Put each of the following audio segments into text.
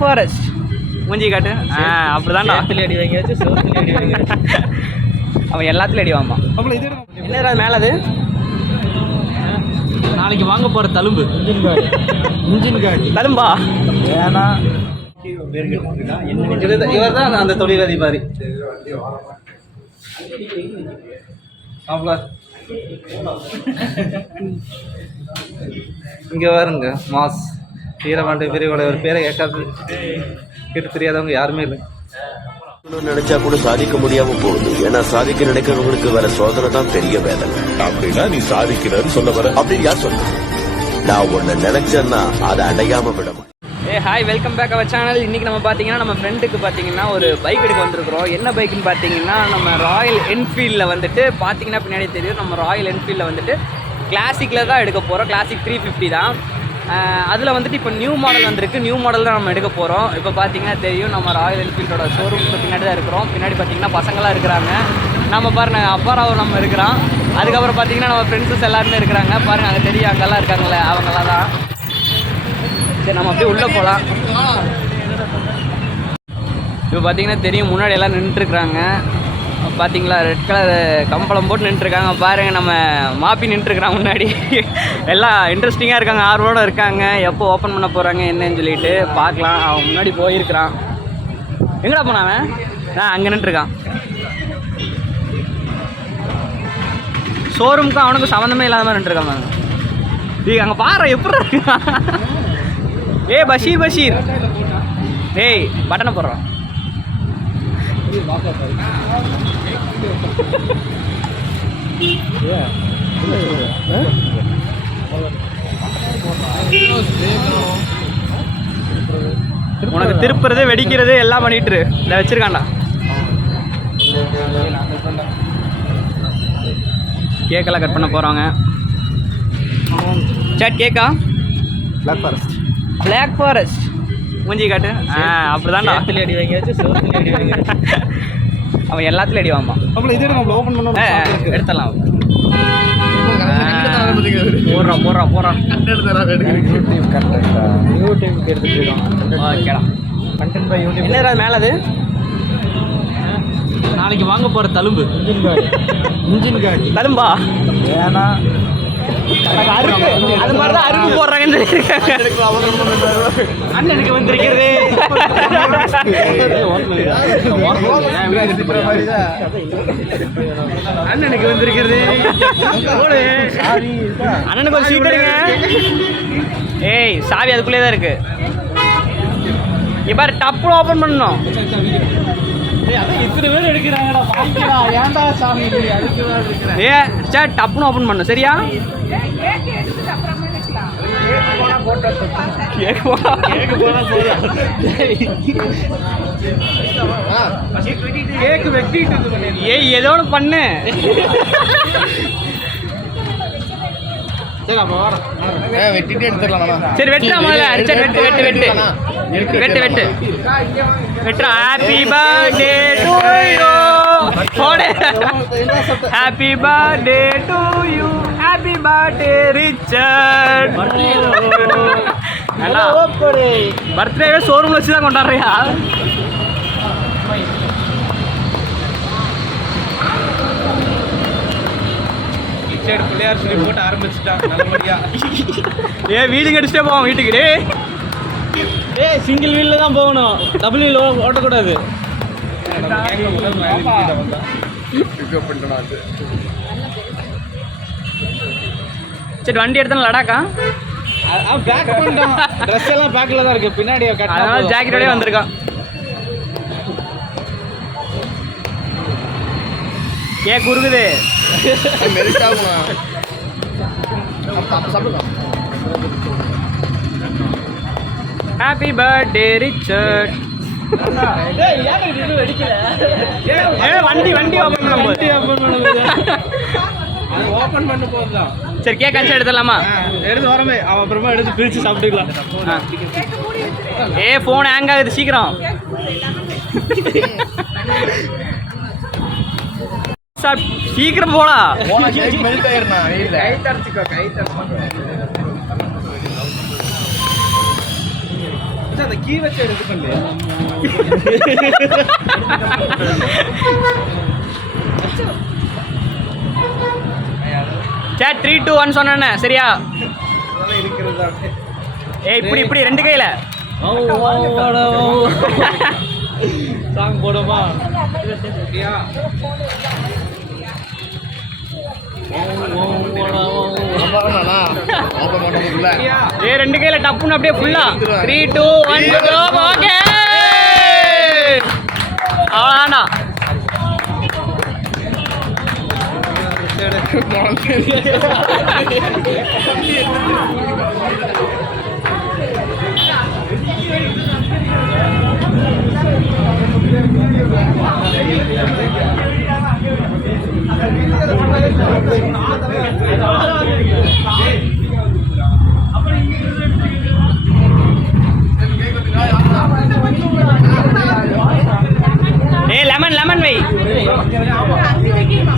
Forest மூஞ்சி காட்டு. அப்படிதான்டா அடி வாங்கியாச்சு, சோத்துல அடி வாங்கியாச்சு. அவன் எல்லாத்துலையும் அடி வாமா. என்ன மேலே அது நாளைக்கு வாங்க போற தழும்பு இன்ஜின் கார்டு தழும்பா ஏன்னா இவர் தான் அந்த தொழிலதிபாரி. இங்க பாருங்க மாஸ் வீரபாண்டிய பெரியவளை ஒரு பேரை கேட்டு தெரியாதவங்க யாருமே இல்லை. நினைச்சா கூட சாதிக்க முடியாம போகுது. ஏன்னா சாதிக்க நினைக்கிறவங்களுக்கு வர சோதனை தான் பெரிய வேதனை. அப்படின்னா நீ சாதிக்கிறன்னு சொல்ல வர அப்படின்னு யார் சொல்ற? நான் ஒண்ணு நினைச்சேன்னா அதை அடையாம விட மாட்டேன். Hi, welcome back our channel. இன்றைக்கி நம்ம பார்த்தீங்கன்னா நம்ம ஃப்ரெண்டுக்கு பார்த்தீங்கன்னா ஒரு பைக் எடுக்க வந்திருக்கிறோம். என்ன பைக்குன்னு பார்த்தீங்கன்னா நம்ம ராயல் என்ஃபீல்டில் வந்துட்டு பார்த்தீங்கன்னா பின்னாடி தெரியும். நம்ம ராயல் என்ஃபீல்டில் வந்துட்டு கிளாசிக்கில் தான் எடுக்க போகிறோம். கிளாசிக் 350 தான். அதில் வந்துட்டு இப்போ நியூ மாடல் வந்திருக்கு. நியூ மாடல் தான் நம்ம எடுக்க போகிறோம். இப்போ பார்த்தீங்கன்னா தெரியும் நம்ம ராயல் என்ஃபீல்டோட ஷோரூமுக்கு பின்னாடி தான் இருக்கிறோம். பின்னாடி பார்த்தீங்கன்னா பசங்களாம் இருக்கிறாங்க. நம்ம பாருங்க அப்பாராவும் நம்ம இருக்கிறோம். அதுக்கப்புறம் பார்த்தீங்கன்னா நம்ம ஃப்ரெண்ட்ஸஸ் எல்லாருமே இருக்கிறாங்க. பாருங்கள் அங்கே தெரியும் அங்கெல்லாம் இருக்காங்களே அவங்களாம் தான். சரி நம்ம அப்படியே உள்ளே போகலாம். இப்போ பார்த்தீங்கன்னா தெரியும் முன்னாடி எல்லாம் நின்றுட்டுருக்குறாங்க. பார்த்தீங்களா ரெட் கலர் கம்பளம் போட்டு நின்றுருக்காங்க. பாருங்கள் நம்ம மாப்பி நின்றுருக்குறாங்க முன்னாடி. எல்லாம் இன்ட்ரெஸ்டிங்காக இருக்காங்க, ஆர்வலோடு இருக்காங்க. எப்போ ஓப்பன் பண்ண போகிறாங்க என்னன்னு சொல்லிட்டு பார்க்கலாம். அவன் முன்னாடி போயிருக்கிறான். எங்கடா போனாவன்? அங்கே நின்றுருக்கான். ஷோரூமுக்கும் அவனுக்கும் சம்மந்தமே இல்லாத மாதிரி நின்றுருக்காங்க. இது அங்கே பாரு எப்படி இருக்கான். பஷீர் ஏய் பட்டனை போடுறான். உனக்கு திருப்புறது வெடிக்கிறது எல்லாம் பண்ணிட்டு இதை வச்சிருக்காண்டா. கேக்கெல்லாம் கட் பண்ண போறாங்க. சாட் கேக்கா பிளாக் ஃபாரஸ்ட் மூஞ்சி காட்டு. அப்படிதான்டா அடி வாங்கியாச்சு, சோத்துல அடி வாங்கியாச்சு. அவன் எல்லாத்துலையும் அடி வாமா. எடுத்துடலாம். போடுறான் யூடியூப்க்கு எடுத்துட்டு என்ன மேலே அது நாளைக்கு வாங்க போற தழும்பு இன்ஜின் கார்டு தழும்பா ஏன்னா அது மாதிரிதான் அரும்பு போடுறாங்கன்னு அண்ணனுக்கு வந்திருக்கிறது. அண்ணனுக்கு வந்திருக்கிறது. அண்ணனுக்கு ஒரு சீட் எடுங்க. ஏய் சாவி அதுக்குள்ளே தான் இருக்கு. பாரு டப்புன்னு ஓப்பன் பண்ணணும். இத்தனை பேர் எடுக்கிறாங்கடா, ஏன்டா சாமி டப்புன்னு ஓப்பன் பண்ணணும். சரியா? ஏய் ஏதோ ஒன்று பண்ணு. வெட்டிட்டு எடுத்துடலாம். சரி வெட்டுறா முதல்ல. சரி வெட்டு வெட்டு வெட்டு வெட்டு வெட்டு வெட்டுறா. Happy birthday to you. Happy birthday to you. Happy birthday Richard. பர்த்டேவே ஷோரூம்ல வச்சு தான் கொண்டாடுறியா? பிள்ளையார் சொல்லி போட்டு ஆரம்பிச்சுட்டான் நல்லபடியா. வீடு கடிச்சிட்டே போவோம் வீட்டுக்கு. சிங்கிள் வீல்ல தான் போகணும், டபுள் வீல் ஓட்டக்கூடாது. சரி வண்டி எடுத்தா லடாக்கா பேக் பண்ணிட்டோம். ட்ரெஸ் எல்லாம் பேக்ல தான் இருக்கு, பின்னாடி அதனால ஜாக்கெட்டோடய வந்திருக்கான். கேக் உருகுது. Happy birthday Richard. வண்டி ஓப்பன் பண்ண போதுதான். சரி கேக் கன்சா எடுத்துடலாமா? எடுத்து வரமே அவன் அப்புறமா எடுத்து பிரித்து சாப்பிட்டுக்கலாம். ஃபோன் ஹேங் ஆகுது சீக்கிரம். சீக்கிரம் போடா. அந்த கீ வச்சு எடுத்து பண்ணு. சே 3 2 1 சொன்னேன் சரியா? இருக்கிறதா ஏய் இப்படி இப்படி ரெண்டு கையில சாங் போடுமா? ஏ ரெண்டு கையில டப்புன்னு அப்படியே ஃபுல்லா 3 2 1 ஓகே அவ்வளோதானா? ஏய் லெமன் லெமன் வை.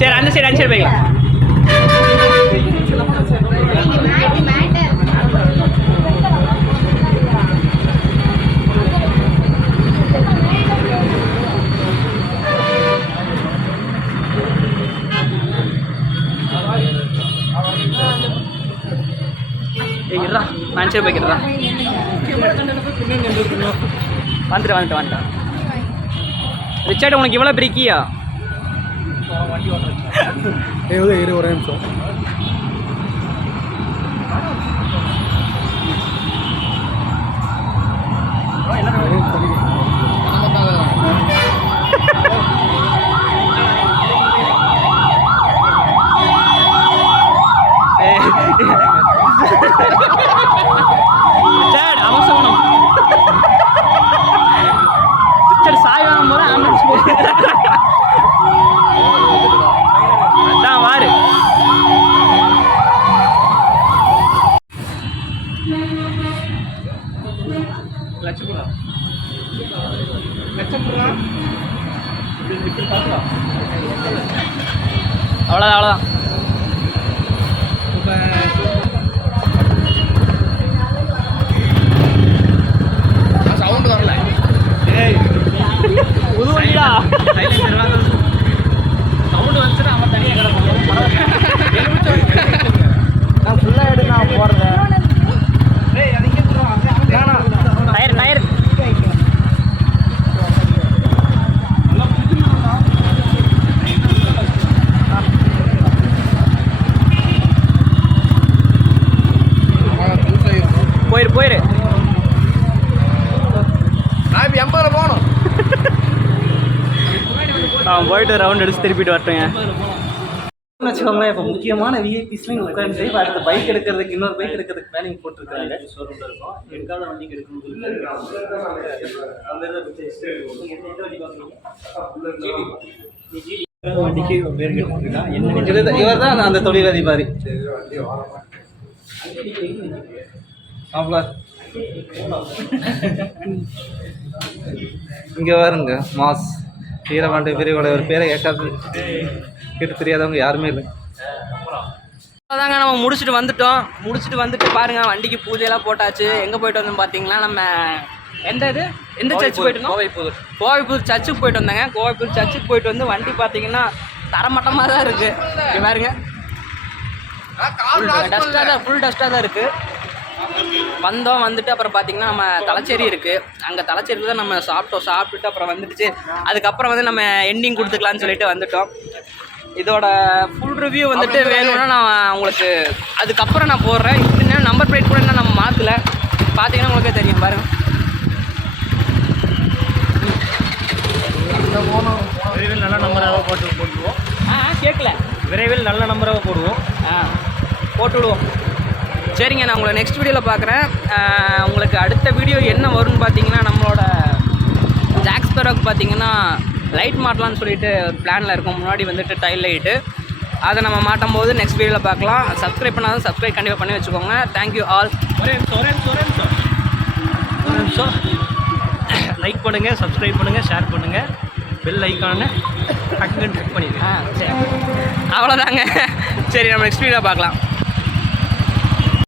சரி அந்த சைடு வை. ஏய் இருடா நான் சரி வைக்கிறதா. வந்துட்டேன். ரிச்சார்ட் உனக்கு இவ்வளோ பிரிக்கியா? இரு ஒரே நிமிஷம். ரிச்சார்ட் அவசரம். ரிச்சார்ட் சாய் வாங்கும் போது ஆம்புலன்ஸ் அதான் வாரு. அவ்வளோதான் சவுண்ட் வரல. புது வண்டிடா. சவுண்ட் வந்துச்சுன்னா அவன் தனியாக கிடக்கும். நான் ஃபுல்லாக எடுத்து நான் போடுறேன். டயர் போயிரு. நான் இப்போ 80 போகணும். அவன் போயிட்டு ரவுண்ட் அடிச்சு திருப்பிட்டு வரட்டுங்க. வச்சுக்கோங்களேன். இப்போ முக்கியமான விஐபிஸ்லாம் உட்காந்து அடுத்த பைக் எடுக்கிறதுக்கு இன்னொரு பைக் எடுக்கிறதுக்கு பிளானிங் போட்டுருக்காங்க. எடுக்காத வண்டிக்கு எடுக்கணும். வண்டிக்கு பேர் கேட்டுருக்கா. இவர் தான் அந்த தொழிலதிபாரி. இங்கே பாருங்க மாஸ் வீரபாண்டிய பெரியவளை ஒரு பேரை கேட்டு தெரியாதவங்க யாருமே இல்லை. அதாங்க நம்ம முடிச்சுட்டு வந்துட்டு பாருங்க வண்டிக்கு பூஜையெல்லாம் போட்டாச்சு. எங்கே போயிட்டு வந்தோம் பார்த்தீங்கன்னா நம்ம எந்த சர்ச்சுக்கு போயிட்டு இருந்தோம்? கோவைப்பூர் சர்ச்சுக்கு போயிட்டு வந்தாங்க. கோவைப்பூர் சர்ச்சுக்கு போயிட்டு வந்து வண்டி பார்த்தீங்கன்னா தரமட்டமாக தான் இருக்குது. பாருங்க ஃபுல் டஸ்ட்டாக தான் இருக்குது. வந்துட்டு அப்புறம் பார்த்தீங்கன்னா நம்ம தலச்சேரி இருக்குது. அங்கே தலச்சேரியில் தான் நம்ம சாப்பிட்டுட்டு அப்புறம் வந்துடுச்சு. அதுக்கப்புறம் வந்து நம்ம எண்டிங் கொடுத்துக்கலான்னு சொல்லிட்டு வந்துட்டோம். இதோட ஃபுல் ரிவ்யூ வந்துட்டு வேணும்னா நான் உங்களுக்கு அதுக்கப்புறம் நான் போடுறேன். இப்படின்னா நம்பர் பிளேட் கூட நம்ம மாற்றலை. பார்த்தீங்கன்னா உங்களுக்கே தெரியும் பாருங்க. விரைவில் நல்ல நம்பராக போட்டுருவோம். கேட்கல. விரைவில் நல்ல நம்பராக போடுவோம். போட்டுவிடுவோம். சரிங்க, நான் உங்களை நெக்ஸ்ட் வீடியோவில் பார்க்குறேன். உங்களுக்கு அடுத்த வீடியோ என்ன வரும்னு பார்த்தீங்கன்னா நம்மளோட ஜாக்ஸ்பரோக்கு பார்த்தீங்கன்னா லைட் மாட்டலான்னு சொல்லிட்டு ஒரு பிளானில் இருக்கும். முன்னாடி வந்துட்டு டைல் லைட்டு அதை நம்ம மாட்டும் போது நெக்ஸ்ட் வீடியோவில் பார்க்கலாம். சப்ஸ்கிரைப் பண்ணாலும் சப்ஸ்கிரைப் கண்டிப்பாக பண்ணி வச்சுக்கோங்க. Thank you all. ஒரே நிமிஷம் லைக் பண்ணுங்கள், சப்ஸ்கிரைப் பண்ணுங்கள், ஷேர் பண்ணுங்கள், பெல் ஐக்கானை டக்குன்னு கிளிக் பண்ணிடுங்க. சரி, அவ்வளோதாங்க. சரி, நம்ம நெக்ஸ்ட் வீடியோவில் பார்க்கலாம்.